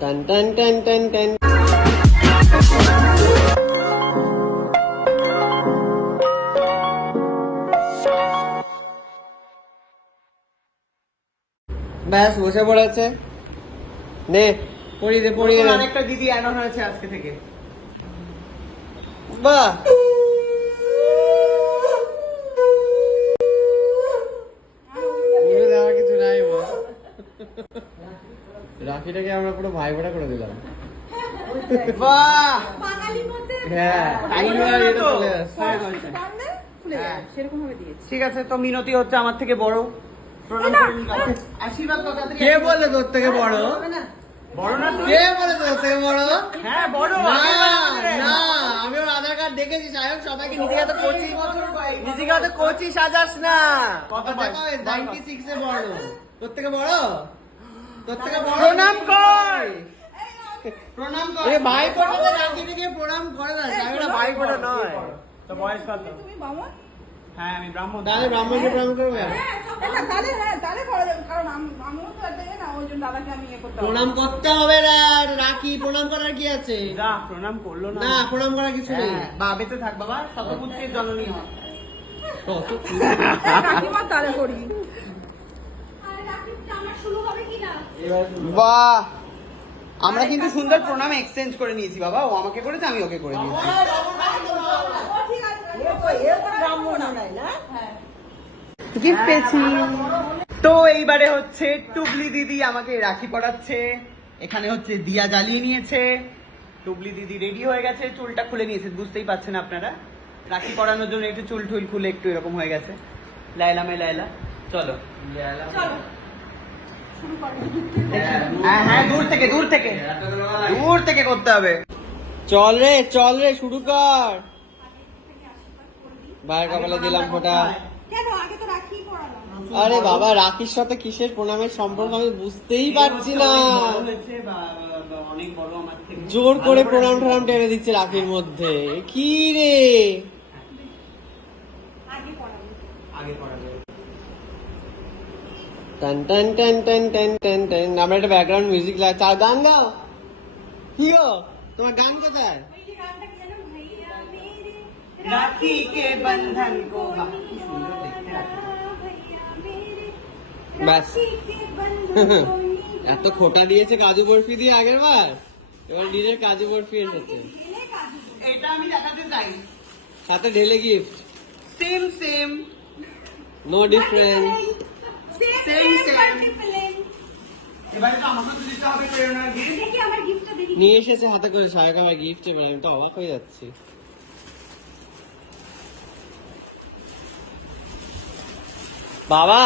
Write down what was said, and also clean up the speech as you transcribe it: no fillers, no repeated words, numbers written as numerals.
টান টান টান টান টান। ব্যাস বসে পড়েছে। নে পড়িয়ে দে পড়িয়ে দে। আরেকটা দিদি অ্যাড অন হয়েছে আজকে থেকে। বাহ দেওয়ার কিছু নাই। রাখিটাকে আমরা পুরো ভাই ফোঁটা করে দিলাম। বাহ হ্যাঁ ঠিক আছে, তো মিনতি হচ্ছে আমার থেকে বড়, প্রণাম করে নিলাম। আশীর্বাদ তো তাড়াতাড়ি। কে বলে তোর থেকে বড়? বড় না তুই? কে বলে তোর থেকে বড়? হ্যাঁ বড়। না না, আমি ওর আধার কার্ড দেখেছি সাহেব, সবাইকে নিজেকে তো কোচিং নিজেকে তো কোচিং সাজাস না। কত দেখো 96 এ বড়। তোর থেকে বড়? তোর থেকে বড়? প্রণাম কর, প্রণাম কর। এ ভাই ফোঁটাতে রাখিটাকে প্রণাম করে না, সাহেবরা ভাই ফোঁটা নয়। তো বয়স কত? তুমি বামন? হ্যাঁ আমি ব্রাহ্মণ। তাহলে ব্রাহ্মণকে প্রণাম করবে? তাহলে করা যাবে, কারণ আমিও তো একটা না, ওই জন্য দাদাকে আমি করতে হবে। প্রণাম করতে হবে না, রাখি প্রণাম করার কি আছে? যা প্রণাম করলো না। না প্রণাম করার কিছু নেই। বা বেঁচে থাক বাবা, শতপুত্রের জননী হ। কাকিমা তাহলে করি। বাহ, আমরা কিন্তু সুন্দর প্রণাম এক্সচেঞ্জ করে নিয়েছি বাবা। ও আমাকে করেছে, আমি ওকে করে দিয়েছি। গিফট পেয়েছি। তো এইবারে হচ্ছে টুবলি দিদি আমাকে রাখি পরাচ্ছে। এখানে হচ্ছে দিয়া জ্বালিয়ে নিয়েছে। টুবলি দিদি রেডি হয়ে গেছে, চুলটা খুলে নিয়েছে, বুঝতেই পারছেন আপনারা। রাখি পরানোর জন্য একটু চুল টুল খুলে একটু এরকম হয়ে গেছে। লাইলা মে লাইলা, চলো। হ্যাঁ হ্যাঁ, দূর থেকে দূর থেকে দূর থেকে করতে হবে। চল রে শুরু কর। ভাইয়ের কপালে দিলাম ফোঁটা। কেন আগে তো রাখি পড়ালাম। আরে বাবা, রাখির সাথে কিসের প্রণামের সম্পর্ক আমি বুঝতেই পারছি না। অনেক বড় আমার থেকে। জোর করে প্রণাম টনাম টেনে দিচ্ছে রাখির মধ্যে, কি রে? আগে পড়ালাম। আগে পড়াবে। টান টান টান টান টান টান টান। আমরা একটা ব্যাকগ্রাউন্ড মিউজিক লাগছে, আর গান গাও। কি গো, তোমার গান কোথায়? ওই যে গানটা কি জানো, ভাইয়া মেরে রাখি কে বন্ধন কো। বাহ, কি সুন্দর দেখতে রাখি। ভাইয়া মেরে ব্যাস। রাখি কে বন্ধন এত খোটা দিয়েছে কাজু বরফি দিয়ে আগের বার, এবার নিজের কাজু বরফি এসেছে। এটা আমি দেখাতে চাই। সাথে ঢেলে gift, same same no difference. Same same. এবারে তো আমাকে তো দিতে হবে প্রেরণা গিফট। দেখি আমার গিফটটা দেখি। নিয়ে এসেছে হাতে করে সাহেব, আমার গিফট চেয়ে আমি তো অবাক হয়ে যাচ্ছি। বাবা